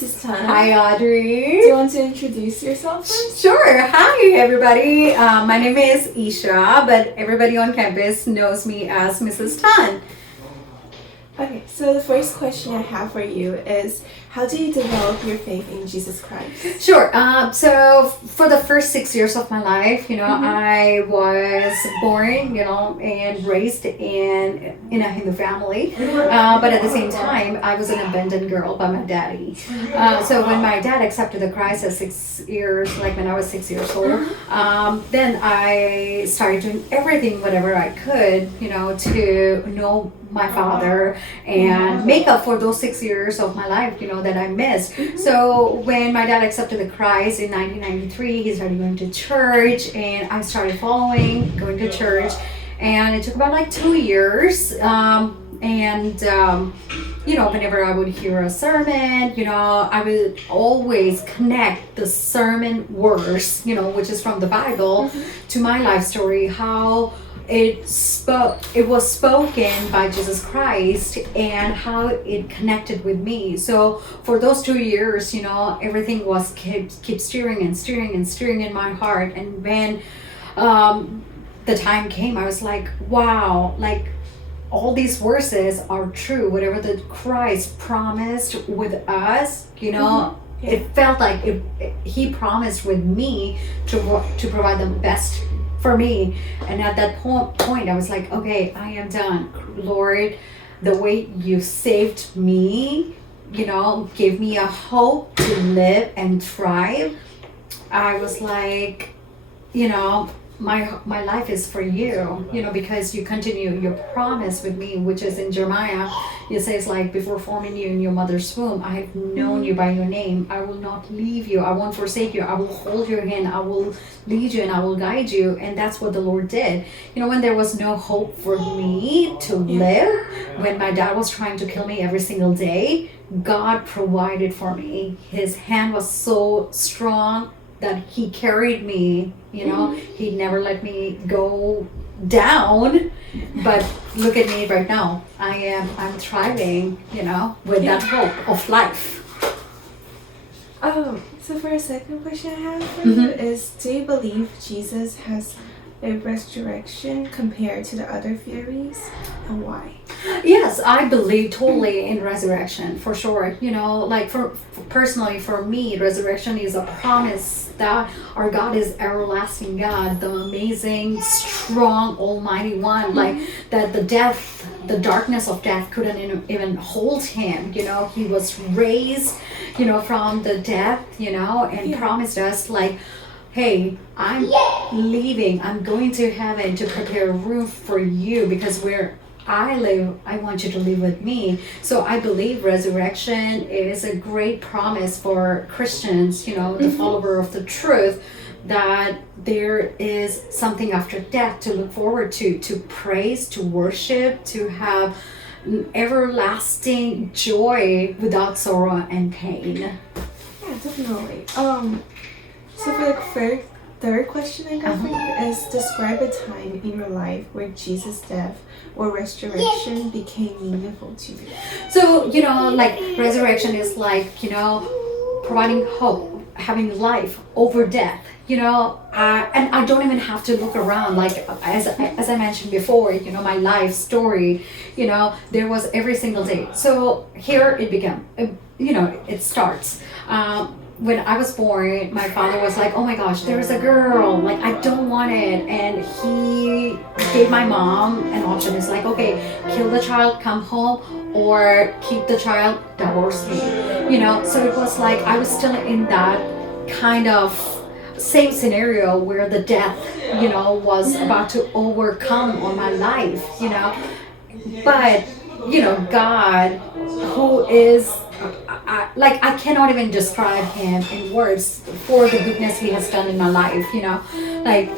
Mrs. Tan. Hi, Audrey. Do you want to introduce yourself first? Sure. Hi, everybody. My name is Isha, but everybody on campus knows me as Mrs. Tan. Okay, so the first question I have for you is, how do you develop your faith in Jesus Christ? Sure. So for the first 6 years of my life, I was born, and raised in a Hindu family. But at the same time, I was an abandoned girl by my daddy. So when my dad accepted the Christ at 6 years, like when I was 6 years old, then I started doing everything, whatever I could, to know my father and make up for those 6 years of my life, that I missed. So when my dad accepted the Christ in 1993, he started going to church, and I started going to church, and it took about like 2 years. Whenever I would hear a sermon, I would always connect the sermon verse, which is from the Bible, to my life story, how it was spoken by Jesus Christ and how it connected with me. So for those 2 years, everything was keep stirring in my heart. And when the time came, I was like, wow, like all these verses are true. Whatever the Christ promised with us, it felt like he promised with me to provide the best for me. And at that point I was like, okay, I am done, Lord. The way you saved me, gave me a hope to live and thrive. I was like, my life is for you, because you continue your promise with me, which is in Jeremiah. It says, like, before forming you in your mother's womb, I have known you by your name. I will not leave you. I won't forsake you. I will hold your hand. I will lead you and I will guide you. And that's what the Lord did. When there was no hope for me to live, when my dad was trying to kill me every single day, God provided for me. His hand was so strong that he carried me, he never let me go down. But look at me right now. I'm thriving, with that hope of life. So for a second question I have for you is, do you believe Jesus has a resurrection compared to the other theories, and why? Yes, I believe totally in resurrection, for sure. Like personally for me, resurrection is a promise that our God is everlasting God, the amazing, strong, almighty one, like that the darkness of death couldn't even hold him. He was raised, from the death, and promised us, like, hey, I'm leaving. I'm going to heaven to prepare a room for you, because where I live, I want you to live with me. So I believe resurrection is a great promise for Christians, the follower of the truth, that there is something after death to look forward to praise, to worship, to have everlasting joy without sorrow and pain. Yeah, definitely. So for the third question I got for you is, describe a time in your life where Jesus' death or resurrection became meaningful to you. So, like resurrection is like, providing hope, having life over death, and I don't even have to look around. Like, as I mentioned before, my life story, there was every single day. So here it began, it starts. When I was born, my father was like, oh my gosh, there's a girl, like, I don't want it. And he gave my mom an option. It's like, okay, kill the child, come home, or keep the child, divorce me. So it was like, I was still in that kind of same scenario where the death, was about to overcome on my life, But, God, who is, I cannot even describe him in words for the goodness he has done in my life, like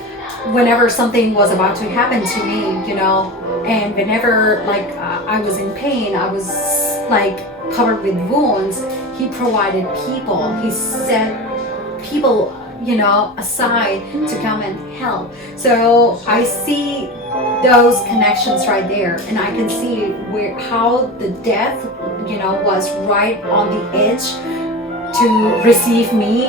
whenever something was about to happen to me, and whenever I was in pain, I was like covered with wounds, he provided people. He set people, aside to come and help. So I see those connections right there, and I can see how the death, was right on the edge to receive me,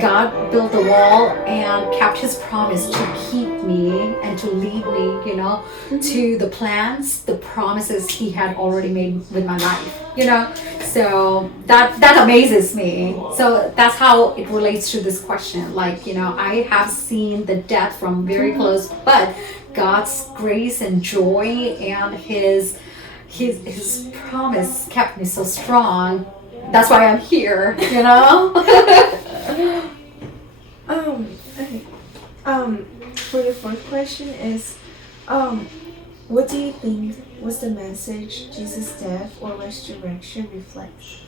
God built the wall and kept his promise to keep me and to lead me, to the plans, the promises he had already made with my life. So that amazes me. So that's how it relates to this question. Like, I have seen the death from very close, but God's grace and joy and his promise kept me so strong. That's why I'm here. Okay. For the fourth question is, what do you think was the message Jesus' death or resurrection reflects?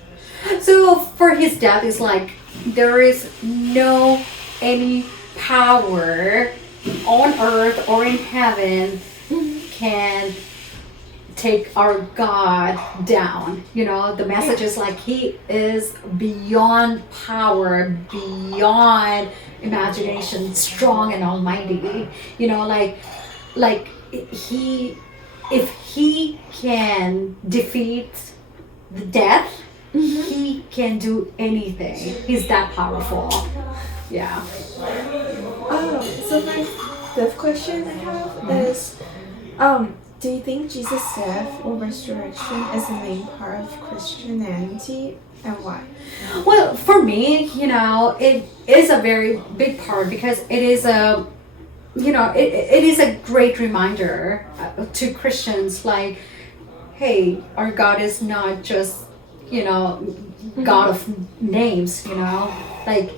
So for his death, it's like there is no any power on earth or in heaven can take our God down. The message is like he is beyond power, beyond imagination, strong and almighty. Like if he can defeat the death, he can do anything. He's that powerful. Yeah. So my fifth question I have is, do you think Jesus' death or resurrection is the main part of Christianity, and why? Well, for me, it is a very big part because it is a, it is a great reminder to Christians, like, hey, our God is not just, God of names, like,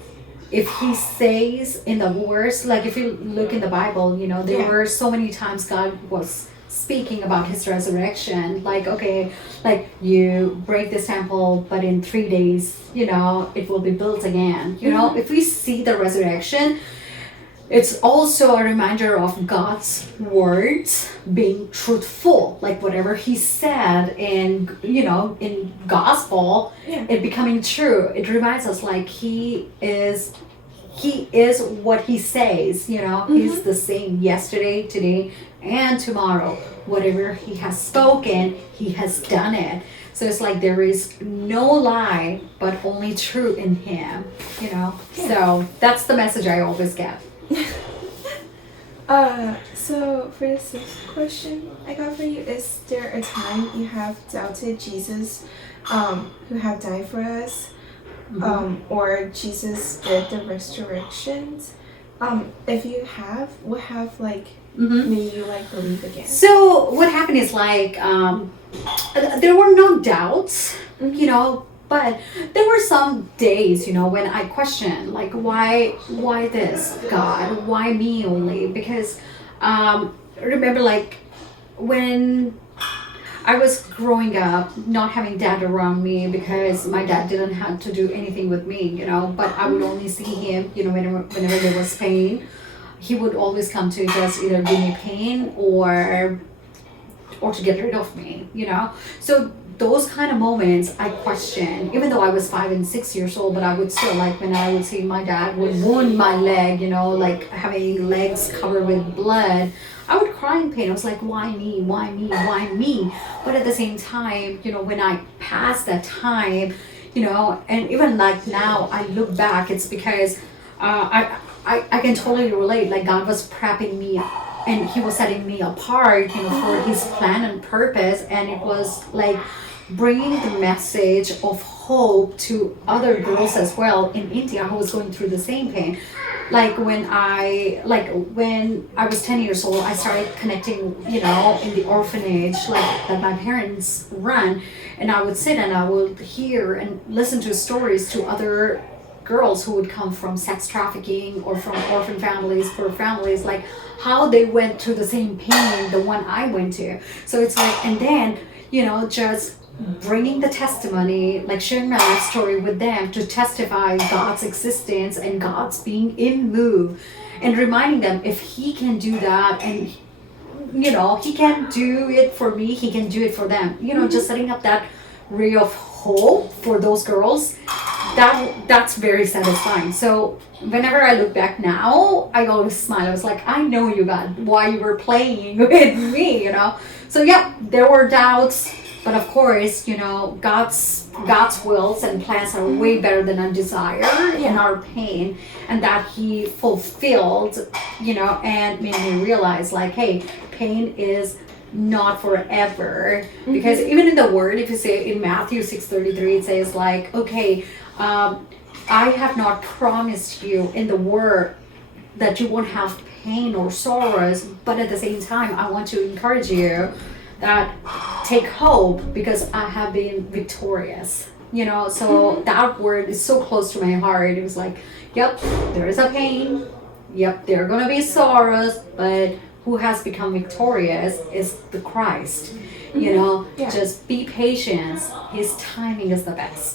if he says in the words, like if you look in the Bible, there were so many times God was speaking about his resurrection, like, okay, like you break this temple, but in 3 days, it will be built again. If we see the resurrection, it's also a reminder of God's words being truthful, like whatever he said in gospel, it becoming true. It reminds us like he is what he says. He's the same yesterday, today, and tomorrow. Whatever he has spoken, he has done it. So it's like there is no lie, but only true in him. So that's the message I always get. So for the sixth question I got for you, is there a time you have doubted Jesus, who had died for us, or Jesus did the resurrections? If you have, what have made you believe again? So what happened is like there were no doubts, but there were some days, when I questioned, like, why this God? Why me only? Because remember, like, when I was growing up, not having dad around me because my dad didn't have to do anything with me, but I would only see him, whenever there was pain. He would always come to just either give me pain or to get rid of me, So those kind of moments I question, even though I was 5 and 6 years old, but I would still, like, when I would see my dad would wound my leg, like having legs covered with blood, I would cry in pain. I was like, why me? Why me? Why me? But at the same time, when I passed that time, and even like now I look back, it's because I can totally relate. Like God was prepping me and he was setting me apart, for his plan and purpose. And it was like bringing the message of hope to other girls as well in India who was going through the same pain. Like when I was 10 years old, I started connecting, in the orphanage, like that my parents run, and I would sit and I would hear and listen to stories to other girls who would come from sex trafficking or from orphan families, poor families, like how they went through the same pain the one I went to. So it's like, and then, just bringing the testimony, like sharing my life story with them to testify God's existence and God's being in move, and reminding them if he can do that and he can do it for me, he can do it for them, just setting up that ray of hope for those girls. That's very satisfying. So whenever I look back now, I always smile. I was like, I know you, God, why you were playing with me, So yeah, there were doubts, But of course, you know, God's wills and plans are way better than our desire and our pain, and that He fulfilled, you know, and made me realize, like, hey, pain is not forever. Because even in the Word, if you say in Matthew 6:33, it says like, okay, I have not promised you in the Word that you won't have pain or sorrows, but at the same time, I want to encourage you that take hope because I have been victorious. You know, so that word is so close to my heart. It was like, yep, there is a pain. Yep, there are gonna be sorrows, but who has become victorious is the Christ. You know, just be patient. His timing is the best.